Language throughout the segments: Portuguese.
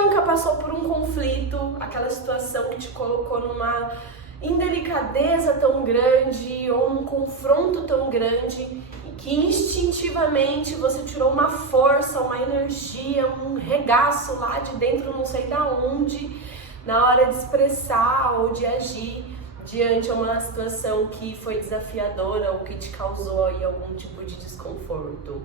nunca passou por um conflito, aquela situação que te colocou numa indelicadeza tão grande ou num confronto tão grande e que instintivamente você tirou uma força, uma energia, um regaço lá de dentro, não sei da onde, na hora de expressar ou de agir diante de uma situação que foi desafiadora ou que te causou aí algum tipo de desconforto.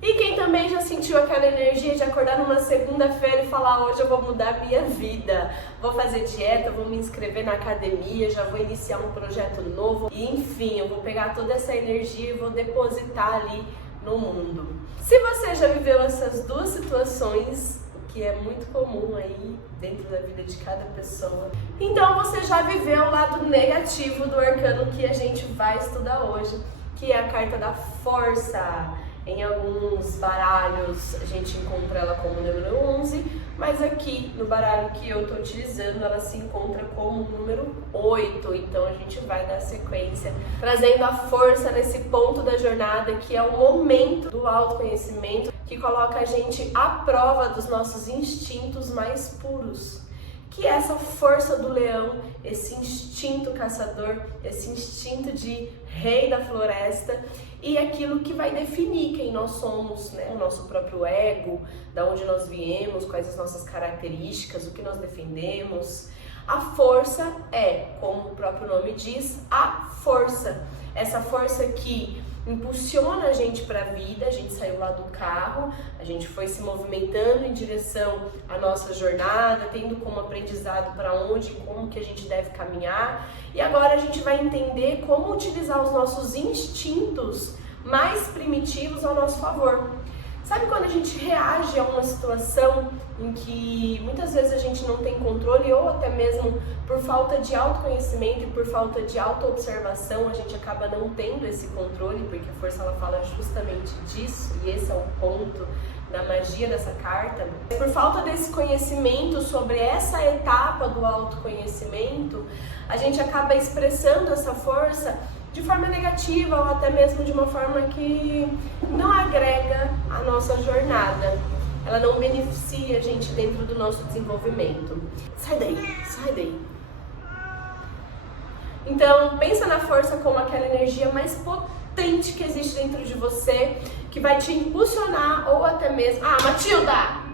E quem também já sentiu aquela energia de acordar numa segunda-feira e falar: hoje eu vou mudar minha vida, vou fazer dieta, vou me inscrever na academia, já vou iniciar um projeto novo e enfim, eu vou pegar toda essa energia e vou depositar ali no mundo. Se você já viveu essas duas situações, que é muito comum aí dentro da vida de cada pessoa, então você já viveu o lado negativo do arcano que a gente vai estudar hoje, que é a carta da força. Em alguns baralhos a gente encontra ela como número 11, mas aqui no baralho que eu estou utilizando ela se encontra como número 8, então a gente vai dar sequência, trazendo a força nesse ponto da jornada que é o momento do autoconhecimento, que coloca a gente à prova dos nossos instintos mais puros, que é essa força do leão, esse instinto caçador, esse instinto de rei da floresta e aquilo que vai definir quem nós somos, né? O nosso próprio ego, da onde nós viemos, quais as nossas características, o que nós defendemos. A força é, como o próprio nome diz, a força. Essa força que impulsiona a gente para a vida. A gente saiu lá do carro, a gente foi se movimentando em direção à nossa jornada, tendo como aprendizado para onde e como que a gente deve caminhar. E agora a gente vai entender como utilizar os nossos instintos mais primitivos ao nosso favor. Sabe quando a gente reage a uma situação em que muitas vezes a gente não tem controle ou até mesmo por falta de autoconhecimento e por falta de autoobservação a gente acaba não tendo esse controle, porque a força ela fala justamente disso e esse é o ponto da magia dessa carta. Por falta desse conhecimento sobre essa etapa do autoconhecimento, a gente acaba expressando essa força de forma negativa ou até mesmo de uma forma que não agrega a nossa jornada. Ela não beneficia a gente dentro do nosso desenvolvimento. Sai daí, sai daí. Então, pensa na força como aquela energia mais potente que existe dentro de você, que vai te impulsionar ou até mesmo... Ah, Matilda!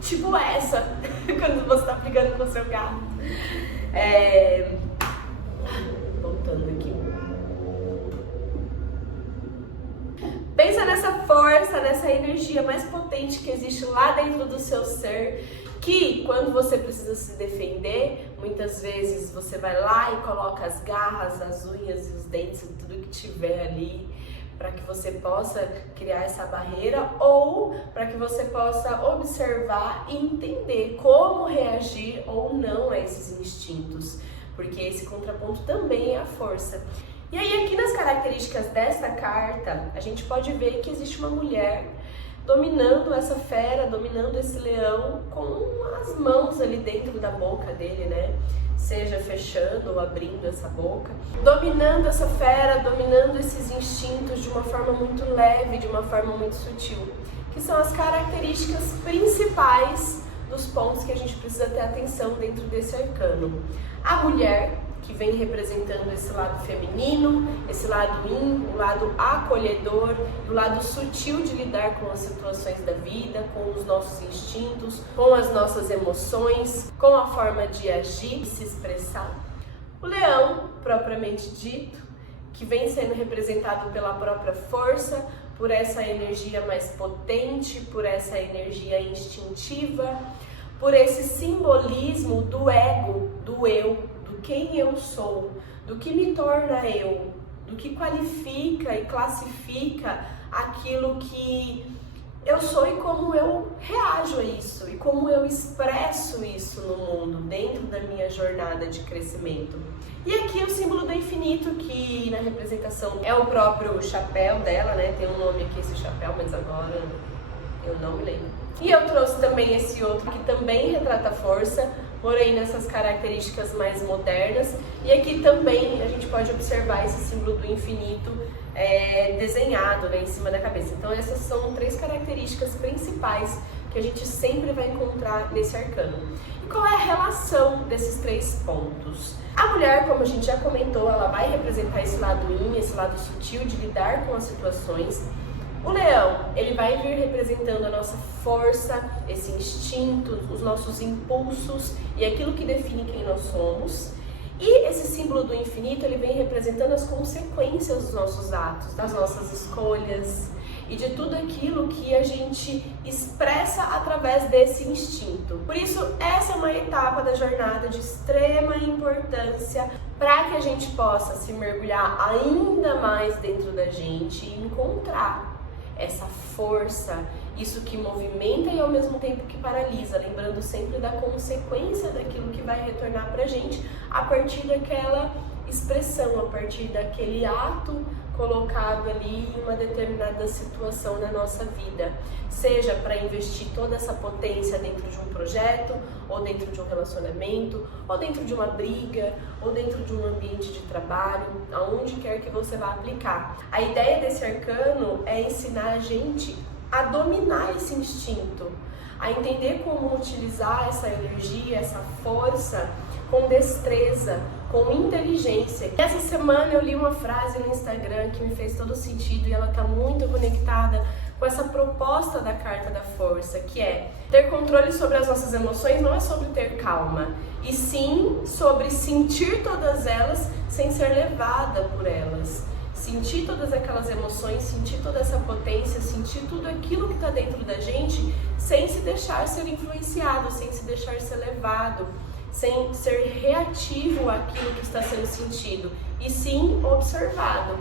Tipo essa, quando você tá brigando com o seu gato. Voltando aqui. Pensa nessa força, nessa energia mais potente que existe lá dentro do seu ser, que quando você precisa se defender, muitas vezes você vai lá e coloca as garras, as unhas e os dentes, tudo que tiver ali, para que você possa criar essa barreira ou para que você possa observar e entender como reagir ou não a esses instintos, porque esse contraponto também é a força. E aí aqui nas características desta carta, a gente pode ver que existe uma mulher dominando essa fera, dominando esse leão com as mãos ali dentro da boca dele, né? Seja fechando ou abrindo essa boca. Dominando essa fera, dominando esses instintos de uma forma muito leve, de uma forma muito sutil. Que são as características principais dos pontos que a gente precisa ter atenção dentro desse arcano. A mulher, que vem representando esse lado feminino, esse lado o lado acolhedor, o lado sutil de lidar com as situações da vida, com os nossos instintos, com as nossas emoções, com a forma de agir e se expressar. O leão, propriamente dito, que vem sendo representado pela própria força, por essa energia mais potente, por essa energia instintiva, por esse simbolismo do ego, do eu, do quem eu sou, do que me torna eu, do que qualifica e classifica aquilo que eu sou e como eu reajo a isso, e como eu expresso isso no mundo, dentro da minha jornada de crescimento. E aqui o símbolo do infinito, que na representação é o próprio chapéu dela, né? Tem um nome aqui esse chapéu, mas agora eu não me lembro. E eu trouxe também esse outro que também retrata a força, porém nessas características mais modernas. E aqui também a gente pode observar esse símbolo do infinito desenhado, né, em cima da cabeça. Então essas são 3 características principais que a gente sempre vai encontrar nesse arcano. E qual é a relação desses 3 pontos? A mulher, como a gente já comentou, ela vai representar esse lado yin, esse lado sutil de lidar com as situações. O leão, ele vai vir representando a nossa força, esse instinto, os nossos impulsos e aquilo que define quem nós somos. E esse símbolo do infinito, ele vem representando as consequências dos nossos atos, das nossas escolhas e de tudo aquilo que a gente expressa através desse instinto. Por isso, essa é uma etapa da jornada de extrema importância para que a gente possa se mergulhar ainda mais dentro da gente e encontrar essa força, isso que movimenta e ao mesmo tempo que paralisa, lembrando sempre da consequência daquilo que vai retornar pra gente a partir daquela expressão, a partir daquele ato colocado ali em uma determinada situação na nossa vida, seja para investir toda essa potência dentro de um projeto, ou dentro de um relacionamento, ou dentro de uma briga, ou dentro de um ambiente de trabalho, aonde quer que você vá aplicar. A ideia desse arcano é ensinar a gente a dominar esse instinto, a entender como utilizar essa energia, essa força com destreza, com inteligência. Essa semana eu li uma frase no Instagram que me fez todo sentido e ela está muito conectada com essa proposta da carta da força, que é ter controle sobre as nossas emoções não é sobre ter calma, e sim sobre sentir todas elas sem ser levada por elas. Sentir todas aquelas emoções, sentir toda essa potência, sentir tudo aquilo que está dentro da gente sem se deixar ser influenciado, sem se deixar ser levado, sem ser reativo àquilo que está sendo sentido, e sim observado,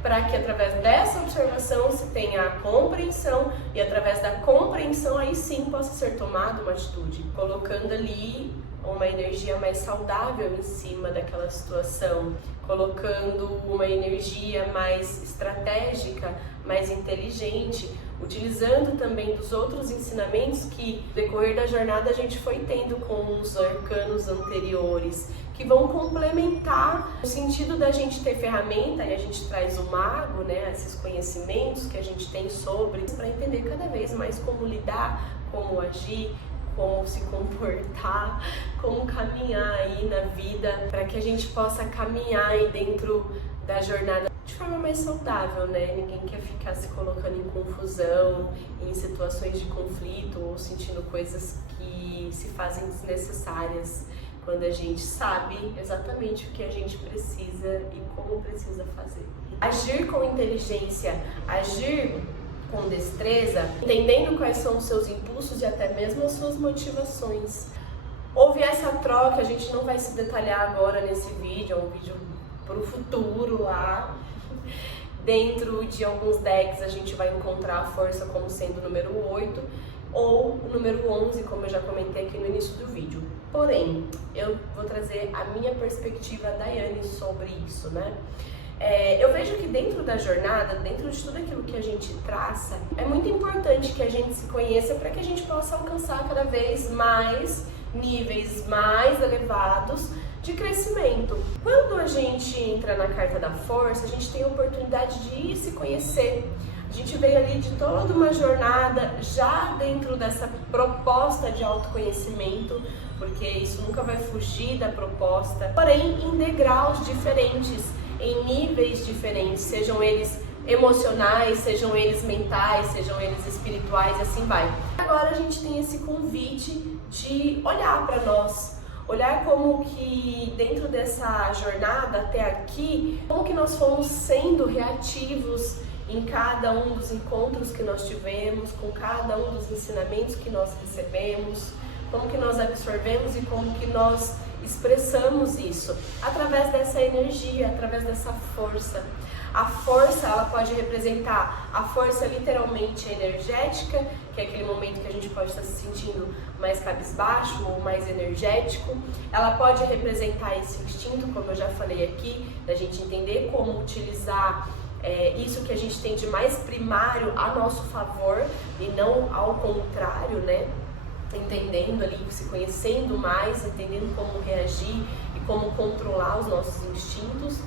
para que através dessa observação se tenha a compreensão e através da compreensão aí sim possa ser tomada uma atitude, colocando ali uma energia mais saudável em cima daquela situação, colocando uma energia mais estratégica, mais inteligente, utilizando também dos outros ensinamentos que no decorrer da jornada a gente foi tendo com os arcanos anteriores, que vão complementar o sentido da gente ter ferramenta, e a gente traz o mago, né, esses conhecimentos que a gente tem sobre, para entender cada vez mais como lidar, como agir, como se comportar, como caminhar aí na vida, para que a gente possa caminhar aí dentro da jornada de forma mais saudável, né? Ninguém quer ficar se colocando em confusão, em situações de conflito ou sentindo coisas que se fazem desnecessárias, quando a gente sabe exatamente o que a gente precisa e como precisa fazer. Agir com inteligência, agir com destreza, entendendo quais são os seus impulsos e até mesmo as suas motivações. Houve essa troca, a gente não vai se detalhar agora nesse vídeo, é um vídeo para o futuro lá. Dentro de alguns decks a gente vai encontrar a força como sendo o número 8 ou o número 11, como eu já comentei aqui no início do vídeo. Porém, eu vou trazer a minha perspectiva, Daiane, sobre isso, né? Eu vejo que dentro da jornada, dentro de tudo aquilo que a gente traça, é muito importante que a gente se conheça para que a gente possa alcançar cada vez mais níveis mais elevados de crescimento. Quando a gente entra na carta da força, a gente tem a oportunidade de ir se conhecer. A gente veio ali de toda uma jornada já dentro dessa proposta de autoconhecimento, porque isso nunca vai fugir da proposta, porém em degraus diferentes, em níveis diferentes, sejam eles emocionais, sejam eles mentais, sejam eles espirituais, e assim vai. Agora a gente tem esse convite de olhar para nós, olhar como que dentro dessa jornada até aqui, como que nós fomos sendo reativos em cada um dos encontros que nós tivemos, com cada um dos ensinamentos que nós recebemos, como que nós absorvemos e como que nós expressamos isso através dessa energia, através dessa força. A força, ela pode representar a força literalmente energética, que é aquele momento que a gente pode estar se sentindo mais cabisbaixo ou mais energético. Ela pode representar esse instinto, como eu já falei aqui, da gente entender como utilizar isso que a gente tem de mais primário a nosso favor e não ao contrário, né? Entendendo ali, se conhecendo mais, entendendo como reagir e como controlar os nossos instintos.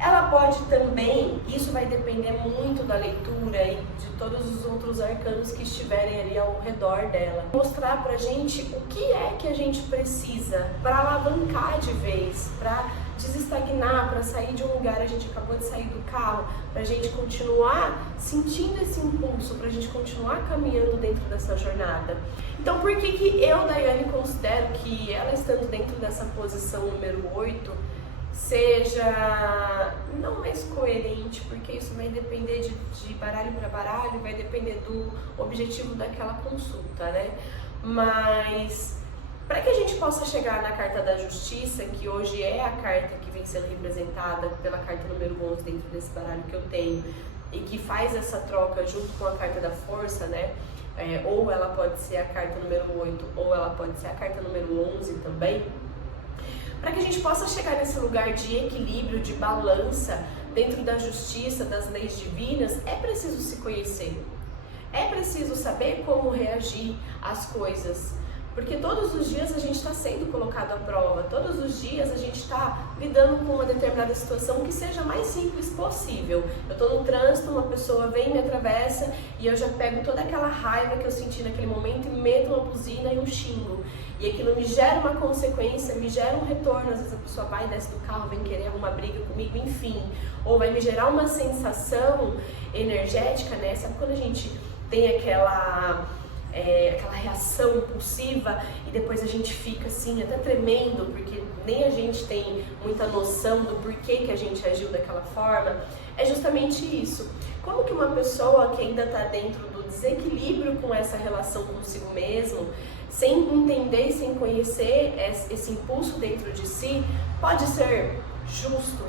Ela pode também, isso vai depender muito da leitura e de todos os outros arcanos que estiverem ali ao redor dela, mostrar pra gente o que é que a gente precisa para alavancar de vez, para desestagnar, para sair de um lugar, a gente acabou de sair do carro, pra gente continuar sentindo esse impulso, pra gente continuar caminhando dentro dessa jornada. Então por que eu, Daiane, considero que ela estando dentro dessa posição número 8, seja não mais coerente, porque isso vai depender de baralho para baralho, vai depender do objetivo daquela consulta, né? Mas para que a gente possa chegar na carta da justiça, que hoje é a carta que vem sendo representada pela carta número 11 dentro desse baralho que eu tenho, e que faz essa troca junto com a carta da força, né? Ou ela pode ser a carta número 8, ou ela pode ser a carta número 11 também. Para que a gente possa chegar nesse lugar de equilíbrio, de balança, dentro da justiça, das leis divinas, é preciso se conhecer. É preciso saber como reagir às coisas. Porque todos os dias a gente está sendo colocado à prova, todos os dias a gente está lidando com uma determinada situação que seja mais simples possível. Eu estou no trânsito, uma pessoa vem, me atravessa e eu já pego toda aquela raiva que eu senti naquele momento e meto uma buzina e um xingo. E aquilo me gera uma consequência, me gera um retorno. Às vezes a pessoa vai, desce do carro, vem querer uma briga comigo, enfim. Ou vai me gerar uma sensação energética, né? Sabe quando a gente tem aquela reação impulsiva e depois a gente fica assim, até tremendo, porque nem a gente tem muita noção do porquê que a gente agiu daquela forma? É justamente isso. Como que uma pessoa que ainda está dentro do desequilíbrio com essa relação consigo mesmo, sem entender e sem conhecer esse impulso dentro de si, pode ser justo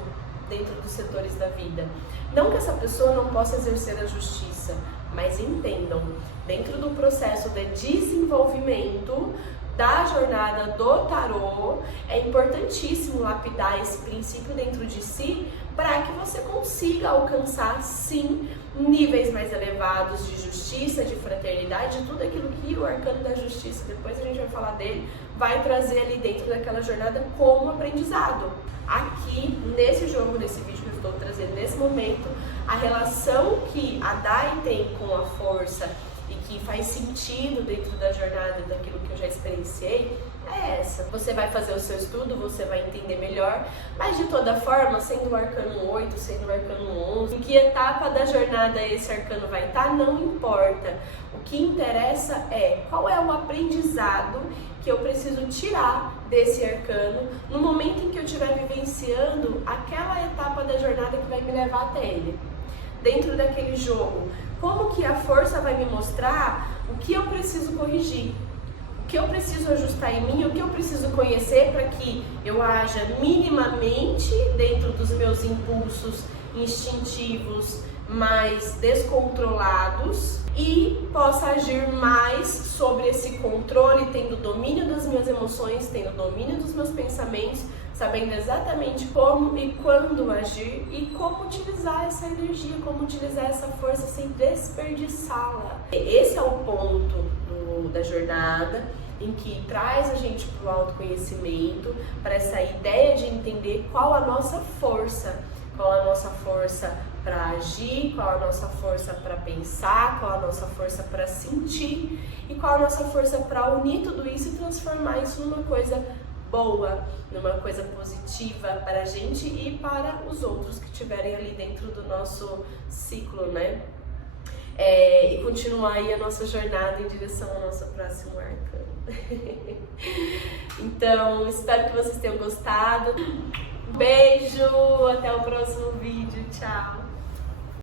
dentro dos setores da vida? Não que essa pessoa não possa exercer a justiça, mas entendam, dentro do processo de desenvolvimento da jornada do tarô, é importantíssimo lapidar esse princípio dentro de si para que você consiga alcançar, sim, níveis mais elevados de justiça, de fraternidade, tudo aquilo que o arcano da justiça, depois a gente vai falar dele, vai trazer ali dentro daquela jornada como aprendizado. Aqui, nesse jogo, nesse vídeo que eu estou trazendo nesse momento, a relação que a Dai tem com a força e que faz sentido dentro da jornada daquilo que eu já experienciei é essa. Você vai fazer o seu estudo, você vai entender melhor, mas de toda forma, sendo o arcano 8, sendo o arcano 11, em que etapa da jornada esse arcano vai estar, não importa. O que interessa é qual é o aprendizado que eu preciso tirar desse arcano no momento em que eu estiver vivenciando aquela etapa da jornada que vai me levar até ele. Dentro daquele jogo, como que a força vai me mostrar o que eu preciso corrigir, o que eu preciso ajustar em mim, o que eu preciso conhecer para que eu haja minimamente dentro dos meus impulsos instintivos mais descontrolados e possa agir mais sobre esse controle, tendo domínio das minhas emoções, tendo domínio dos meus pensamentos, sabendo exatamente como e quando agir e como utilizar essa energia, como utilizar essa força sem desperdiçá-la. Esse é o ponto da jornada em que traz a gente para o autoconhecimento, para essa ideia de entender qual a nossa força, qual a nossa força para agir, qual a nossa força para pensar, qual a nossa força para sentir e qual a nossa força para unir tudo isso e transformar isso numa coisa boa, numa coisa positiva para a gente e para os outros que estiverem ali dentro do nosso ciclo, né? E continuar aí a nossa jornada em direção ao nosso próximo arcano. Então, espero que vocês tenham gostado. Beijo, até o próximo vídeo, tchau!